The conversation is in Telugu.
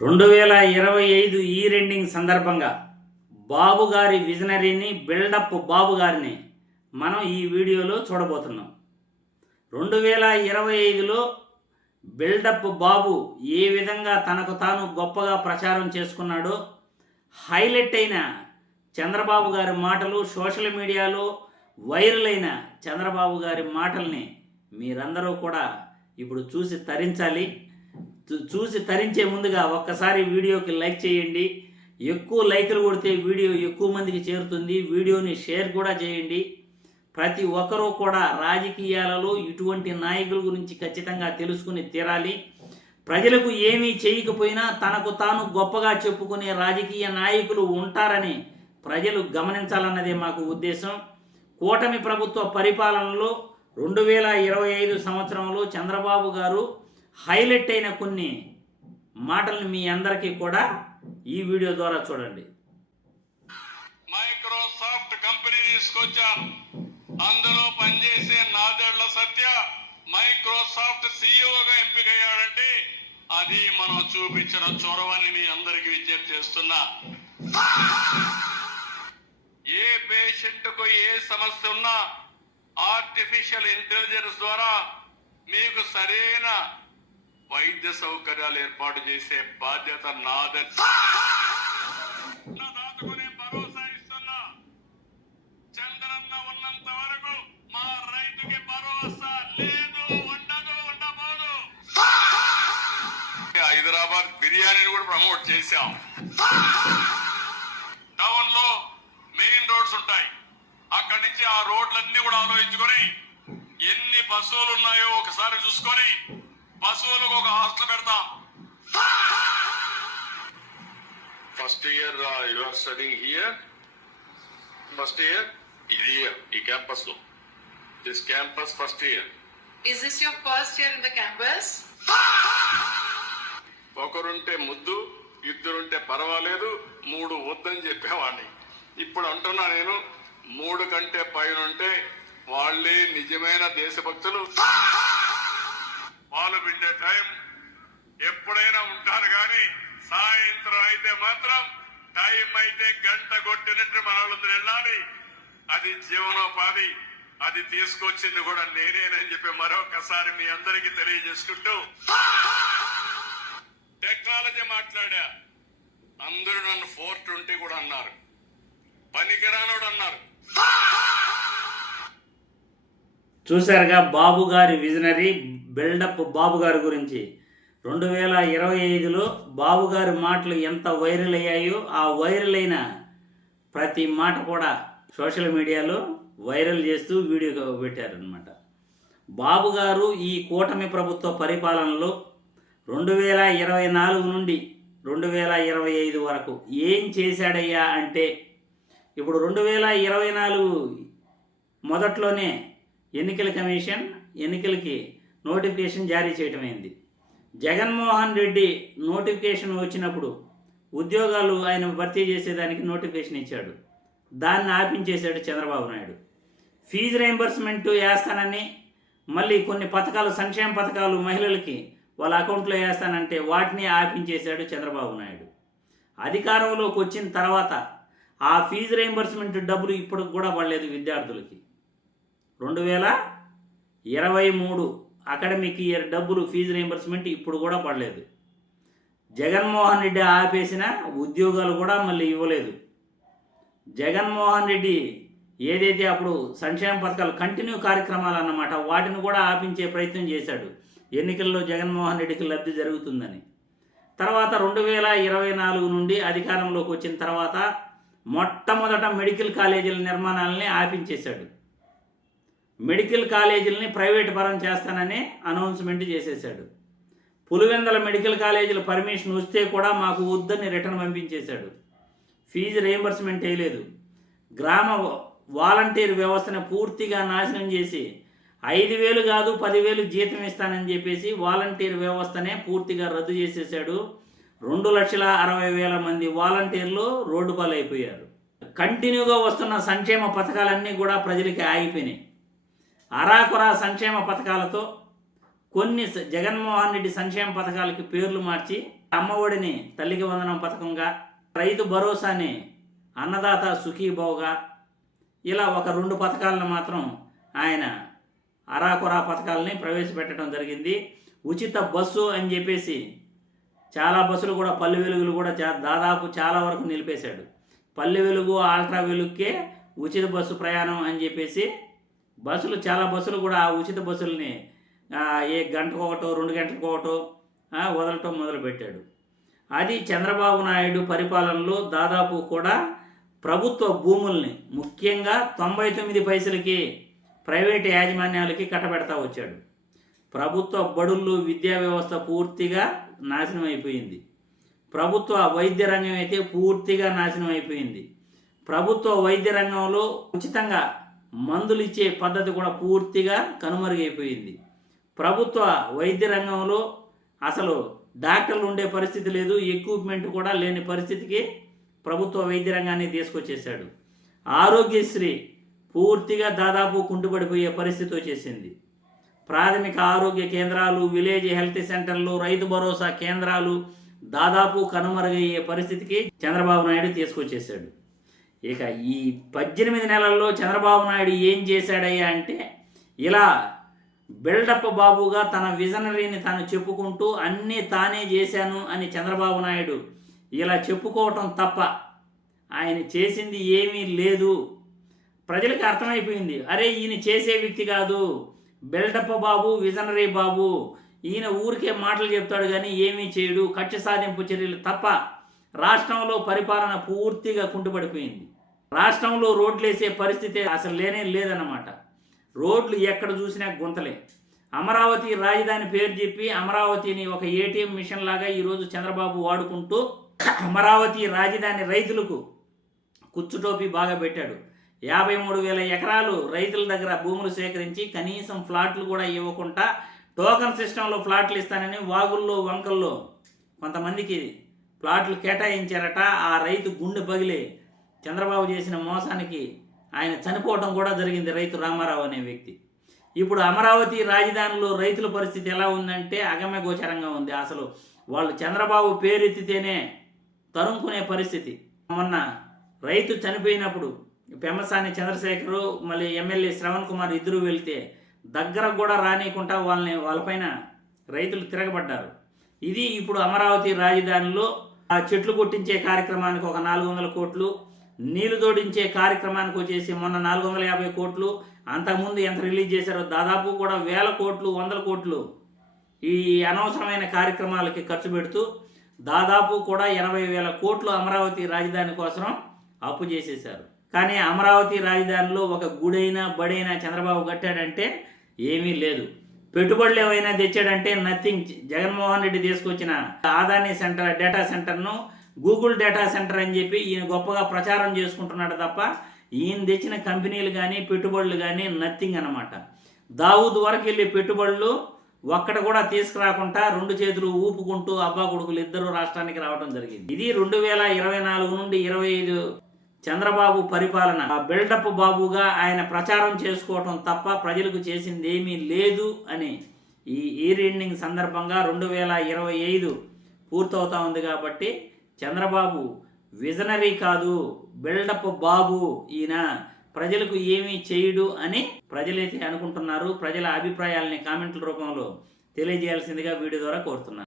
రెండు వేల ఇరవై ఐదు ఈ రెండింగ్ సందర్భంగా బాబు గారి విజనరీని బిల్డప్ బాబు గారిని మనం ఈ వీడియోలో చూడబోతున్నాం. రెండు వేల ఇరవై ఐదులో బిల్డప్ బాబు ఏ విధంగా తనకు తాను గొప్పగా ప్రచారం చేసుకున్నాడో హైలైట్ అయిన చంద్రబాబు గారి మాటలు సోషల్ మీడియాలో వైరల్ అయిన చంద్రబాబు గారి మాటల్ని మీరందరూ కూడా ఇప్పుడు చూసి తరించాలి. చూసి తరించే ముందుగా ఒక్కసారి వీడియోకి లైక్ చేయండి. ఎక్కువ లైకులు కొడితే వీడియో ఎక్కువ మందికి చేరుతుంది. వీడియోని షేర్ కూడా చేయండి. ప్రతి ఒక్కరూ కూడా రాజకీయాలలో ఇటువంటి నాయకుల గురించి ఖచ్చితంగా తెలుసుకుని తీరాలి. ప్రజలకు ఏమీ చేయకపోయినా తనకు తాను గొప్పగా చెప్పుకునే రాజకీయ నాయకులు ఉంటారని ప్రజలు గమనించాలన్నదే మాకు ఉద్దేశం. కూటమి ప్రభుత్వ పరిపాలనలో రెండు వేల ఇరవై ఐదు సంవత్సరంలో చంద్రబాబు గారు హైలైట్ అయిన కొన్ని మాటలను మీ అందరికీ కూడా ఈ వీడియో ద్వారా చూడండి. మైక్రోసాఫ్ట్ కంపెనీ తీసుకొచ్చారు అందులో పనిచేసే నాదేళ్ళ సత్య మైక్రోసాఫ్ట్ సీఈఓగా ఎంపికయ్యాడంటే అది మనం చూపించిన చొరవని మీ అందరికి విజ్ఞప్తి చేస్తున్నా. ఏ పేషెంట్కు ఏ సమస్య ఉన్నా ఆర్టిఫిషియల్ ఇంటెలిజెన్స్ ద్వారా మీకు సరైన వైద్య సౌకర్యాలు ఏర్పాటు చేసే బాధ్యత నాదని నా దాతకునే భరోసా ఇస్తున్నా. చంద్రన్న ఉన్నంత వరకు మా రైతుకి భరోసా లేదు ఉండదు ఉండబోదు. హైదరాబాద్ బిర్యానీని కూడా ప్రమోట్ చేశాం. టౌన్లో మెయిన్ రోడ్స్ ఉంటాయి. అక్కడి నుంచి ఆ రోడ్లన్నీ కూడా ఆలోచించుకొని ఎన్ని పశువులు ఉన్నాయో ఒకసారి చూసుకొని పశువులకు ఒక హాస్టల్ పెడతాం. First year you are studying here first year ఇది ఇయర్ ఈ క్యాంపస్లో. This campus first year Is this your first year in the campus? ఒకరుంటే ముద్దు ఇద్దరుంటే పర్వాలేదు మూడు వద్దని చెప్పేవాడిని. ఇప్పుడు అంటున్నా నేను మూడు కంటే పైన ఉంటే వాళ్ళే నిజమైన దేశభక్తులు. పాలు పిండే టైం ఎప్పుడైనా ఉంటారు కానీ సాయంత్రం అయితే మాత్రం టైం అయితే గంట కొట్టినట్టు మనోళ్ళందరూ వెళ్ళాలి. అది జీవనోపాధి. అది తీసుకొచ్చింది కూడా నేనేనని చెప్పి మరొకసారి మీ అందరికి తెలియజేసుకుంటూ టెక్నాలజీ మాట్లాడా. అందరూ నన్ను ఫోర్ ట్వంటీ కూడా అన్నారు. పనికిరానోడు అన్నారు. చూశారుగా బాబు గారి విజనరీ బిల్డప్ బాబు గారి గురించి. రెండు వేల ఇరవై ఐదులో బాబు గారి మాటలు ఎంత వైరల్ అయ్యాయో ఆ వైరల్ అయిన ప్రతి మాట కూడా సోషల్ మీడియాలో వైరల్ చేస్తూ వీడియో పెట్టారనమాట బాబు గారు ఈ కూటమి ప్రభుత్వ పరిపాలనలో రెండు వేల ఇరవై నాలుగు నుండి రెండు వేల ఇరవై ఐదు వరకు ఏం చేశాడయ్యా అంటే ఇప్పుడు రెండు వేల ఇరవై నాలుగు మొదట్లోనే ఎన్నికల కమిషన్ ఎన్నికలకి నోటిఫికేషన్ జారీ చేయటమైంది. జగన్మోహన్ రెడ్డి నోటిఫికేషన్ వచ్చినప్పుడు ఉద్యోగాలు ఆయన భర్తీ చేసేదానికి నోటిఫికేషన్ ఇచ్చాడు. దాన్ని ఆపించేశాడు చంద్రబాబు నాయుడు. ఫీజు రీంబర్స్మెంట్ వేస్తానని మళ్ళీ కొన్ని పథకాలు సంక్షేమ పథకాలు మహిళలకి వాళ్ళ అకౌంట్లో వేస్తానంటే వాటిని ఆపించేశాడు చంద్రబాబు నాయుడు. అధికారంలోకి వచ్చిన తర్వాత ఆ ఫీజు రీంబర్స్మెంట్ డబ్బులు ఇప్పుడు కూడా పడలేదు విద్యార్థులకి. రెండు వేల ఇరవై మూడు అకాడమిక్ ఇయర్ డబ్బులు ఫీజు రీంబర్స్మెంట్ ఇప్పుడు కూడా పడలేదు. జగన్మోహన్ రెడ్డి ఆపేసిన ఉద్యోగాలు కూడా మళ్ళీ ఇవ్వలేదు. జగన్మోహన్ రెడ్డి ఏదైతే అప్పుడు సంక్షేమ పథకాలు కంటిన్యూ కార్యక్రమాలు అన్నమాట వాటిని కూడా ఆపించే ప్రయత్నం చేశాడు. ఎన్నికల్లో జగన్మోహన్ రెడ్డికి లబ్ధి జరుగుతుందని. తర్వాత రెండు వేల ఇరవై నాలుగు నుండి అధికారంలోకి వచ్చిన తర్వాత మొట్టమొదట మెడికల్ కాలేజీల నిర్మాణాలని ఆపించేశాడు. మెడికల్ కాలేజీలని ప్రైవేట్ పరం చేస్తానని అనౌన్స్మెంట్ చేసేశాడు. పులివెందల మెడికల్ కాలేజీల పర్మిషన్ వస్తే కూడా మాకు వద్దని రిటర్న్ పంపించేశాడు. ఫీజు రీయింబర్స్మెంట్ వేయలేదు. గ్రామ వాలంటీర్ వ్యవస్థను పూర్తిగా నాశనం చేసి ఐదు వేలు కాదు పదివేలు జీతం ఇస్తానని చెప్పేసి వాలంటీర్ వ్యవస్థనే పూర్తిగా రద్దు చేసేసాడు రెండు లక్షల అరవై వేల మంది వాలంటీర్లు రోడ్డు పాలైపోయారు. కంటిన్యూగా వస్తున్న సంక్షేమ పథకాలన్నీ కూడా ప్రజలకి ఆగిపోయినాయి. అరాకురా సంక్షేమ పథకాలతో కొన్ని స- జగన్మోహన్ రెడ్డి సంక్షేమ పథకాలకి పేర్లు మార్చి అమ్మఒడిని తల్లికి వందనం పథకంగా రైతు భరోసాని అన్నదాత సుఖీభావుగా ఇలా ఒక రెండు పథకాలను మాత్రం ఆయన అరాకొరా పథకాలని ప్రవేశపెట్టడం జరిగింది. ఉచిత బస్సు అని చెప్పేసి చాలా బస్సులు కూడా పల్లె వెలుగులు కూడా చా- దాదాపు చాలా వరకు నిలిపేశాడు. పల్లె వెలుగు ఆల్ట్రా వెలుగుకే ఉచిత బస్సు ప్రయాణం అని చెప్పేసి బస్సులు చాలా బస్సులు కూడా ఆ ఉచిత బస్సుల్ని ఏ గంటకు రెండు గంటలకొకటో వదలటం మొదలుపెట్టాడు. అది చంద్రబాబు నాయుడు పరిపాలనలో దాదాపు కూడా ప్రభుత్వ భూముల్ని ముఖ్యంగా తొంభై తొమ్మిది పైసలకి ప్రైవేట్ యాజమాన్యాలకి కట్టబెడతా వచ్చాడు. ప్రభుత్వ బడుల్లో విద్యా వ్యవస్థ పూర్తిగా నాశనం అయిపోయింది ప్రభుత్వ వైద్య రంగం అయితే పూర్తిగా నాశనం అయిపోయింది ప్రభుత్వ వైద్య రంగంలో ఉచితంగా మందులు ఇచ్చే పద్ధతి కూడా పూర్తిగా కనుమరుగైపోయింది. ప్రభుత్వ వైద్య రంగంలో అసలు డాక్టర్లు ఉండే పరిస్థితి లేదు ఎక్విప్మెంట్ కూడా లేని పరిస్థితికి ప్రభుత్వ వైద్య రంగాన్ని తీసుకొచ్చేశాడు. ఆరోగ్యశ్రీ పూర్తిగా దాదాపు కుంటుపడిపోయే పరిస్థితి వచ్చేసింది. ప్రాథమిక ఆరోగ్య కేంద్రాలు విలేజ్ హెల్త్ సెంటర్లు రైతు భరోసా కేంద్రాలు దాదాపు కనుమరుగయ్యే పరిస్థితికి చంద్రబాబు నాయుడు తీసుకొచ్చేశాడు. ఇక ఈ పద్దెనిమిది నెలల్లో చంద్రబాబు నాయుడు ఏం చేశాడయ్యా అంటే ఇలా బిల్డప్ బాబుగా తన విజనరీని తాను చెప్పుకుంటూ అన్నీ తానే చేశాను అని చంద్రబాబు నాయుడు ఇలా చెప్పుకోవటం తప్ప ఆయన చేసింది ఏమీ లేదు. ప్రజలకు అర్థమైపోయింది. అరే ఈయన చేసే వ్యక్తి కాదు. Buildup Babu visionary Babu. ఈయన ఊరికే మాటలు చెప్తాడు కానీ ఏమీ చేయడు. కక్ష సాధింపు చర్యలు తప్ప రాష్ట్రంలో పరిపాలన పూర్తిగా కుంటుపడిపోయింది. రాష్ట్రంలో రోడ్లు వేసే పరిస్థితి అసలు లేనే లేదన్నమాట. రోడ్లు ఎక్కడ చూసినా గుంతలే. అమరావతి రాజధాని పేరు చెప్పి అమరావతిని ఒక ఏటీఎం మిషన్ లాగా ఈరోజు చంద్రబాబు వాడుకుంటూ అమరావతి రాజధాని రైతులకు కుచ్చుటోపి బాగా పెట్టాడు. యాభై మూడు వేల ఎకరాలు రైతుల దగ్గర భూములు సేకరించి కనీసం ఫ్లాట్లు కూడా ఇవ్వకుండా టోకన్ సిస్టంలో ఫ్లాట్లు ఇస్తానని వాగుల్లో వంకల్లో కొంతమందికి ప్లాట్లు కేటాయించారట. ఆ రైతు గుండె పగిలే. చంద్రబాబు చేసిన మోసానికి ఆయన చనిపోవడం కూడా జరిగింది రైతు రామారావు అనే వ్యక్తి. ఇప్పుడు అమరావతి రాజధానిలో రైతుల పరిస్థితి ఎలా ఉందంటే అగమ్య గోచరంగా ఉంది. అసలు వాళ్ళు చంద్రబాబు పేరెత్తితేనే తరుముకునే పరిస్థితి. మొన్న రైతు చనిపోయినప్పుడు పెమసాని చంద్రశేఖరు మళ్ళీ ఎమ్మెల్యే శ్రవణ్ కుమార్ ఇద్దరు వెళ్తే దగ్గర కూడా రానియకుండా వాళ్ళని వాళ్ళపైన రైతులు తిరగబడ్డారు. ఇది ఇప్పుడు అమరావతి రాజధానిలో ఆ చెట్లు కొట్టించే కార్యక్రమానికి ఒక నాలుగు వందల కోట్లు నీళ్ళు తోడించే కార్యక్రమానికి వచ్చేసి మొన్న నాలుగు వందల యాభై కోట్లు అంతకుముందు ఎంత రిలీజ్ చేశారో దాదాపు కూడా వేల కోట్లు వందల కోట్లు ఈ అనవసరమైన కార్యక్రమాలకి ఖర్చు పెడుతూ దాదాపు కూడా ఎనభై వేల కోట్లు అమరావతి రాజధాని కోసం అప్పు చేసేశారు. కానీ అమరావతి రాజధానిలో ఒక గుడైనా బడైనా చంద్రబాబు కట్టాడంటే ఏమీ లేదు. పెట్టుబడులు ఏమైనా తెచ్చాడంటే నథింగ్ జగన్మోహన్ రెడ్డి తీసుకొచ్చిన ఆదాని సెంటర్ డేటా సెంటర్ను గూగుల్ డేటా సెంటర్ అని చెప్పి ఈయన గొప్పగా ప్రచారం చేసుకుంటున్నాడు తప్ప ఈయన తెచ్చిన కంపెనీలు కానీ పెట్టుబడులు కానీ నథింగ్ అనమాట దావూద్ వరకు వెళ్ళే పెట్టుబడులు ఒక్కడ కూడా తీసుకురాకుండా రెండు చేతులు ఊపుకుంటూ అబ్బా కొడుకులు ఇద్దరు రాష్ట్రానికి రావడం జరిగింది. ఇది రెండు వేల ఇరవై నాలుగు నుండి ఇరవై ఐదు చంద్రబాబు పరిపాలన. ఆ బిల్డప్ బాబుగా ఆయన ప్రచారం చేసుకోవటం తప్ప ప్రజలకు చేసింది ఏమీ లేదు అని ఈ ఇయర్ ఎండింగ్ సందర్భంగా రెండు వేల ఇరవై ఐదు పూర్తవుతా ఉంది కాబట్టి చంద్రబాబు విజనరీ కాదు బిల్డప్ బాబు. ఈయన ప్రజలకు ఏమీ చేయడు అని ప్రజలైతే అనుకుంటున్నారు. ప్రజల అభిప్రాయాలని కామెంట్ల రూపంలో తెలియజేయాల్సిందిగా వీడియో ద్వారా కోరుతున్నాను.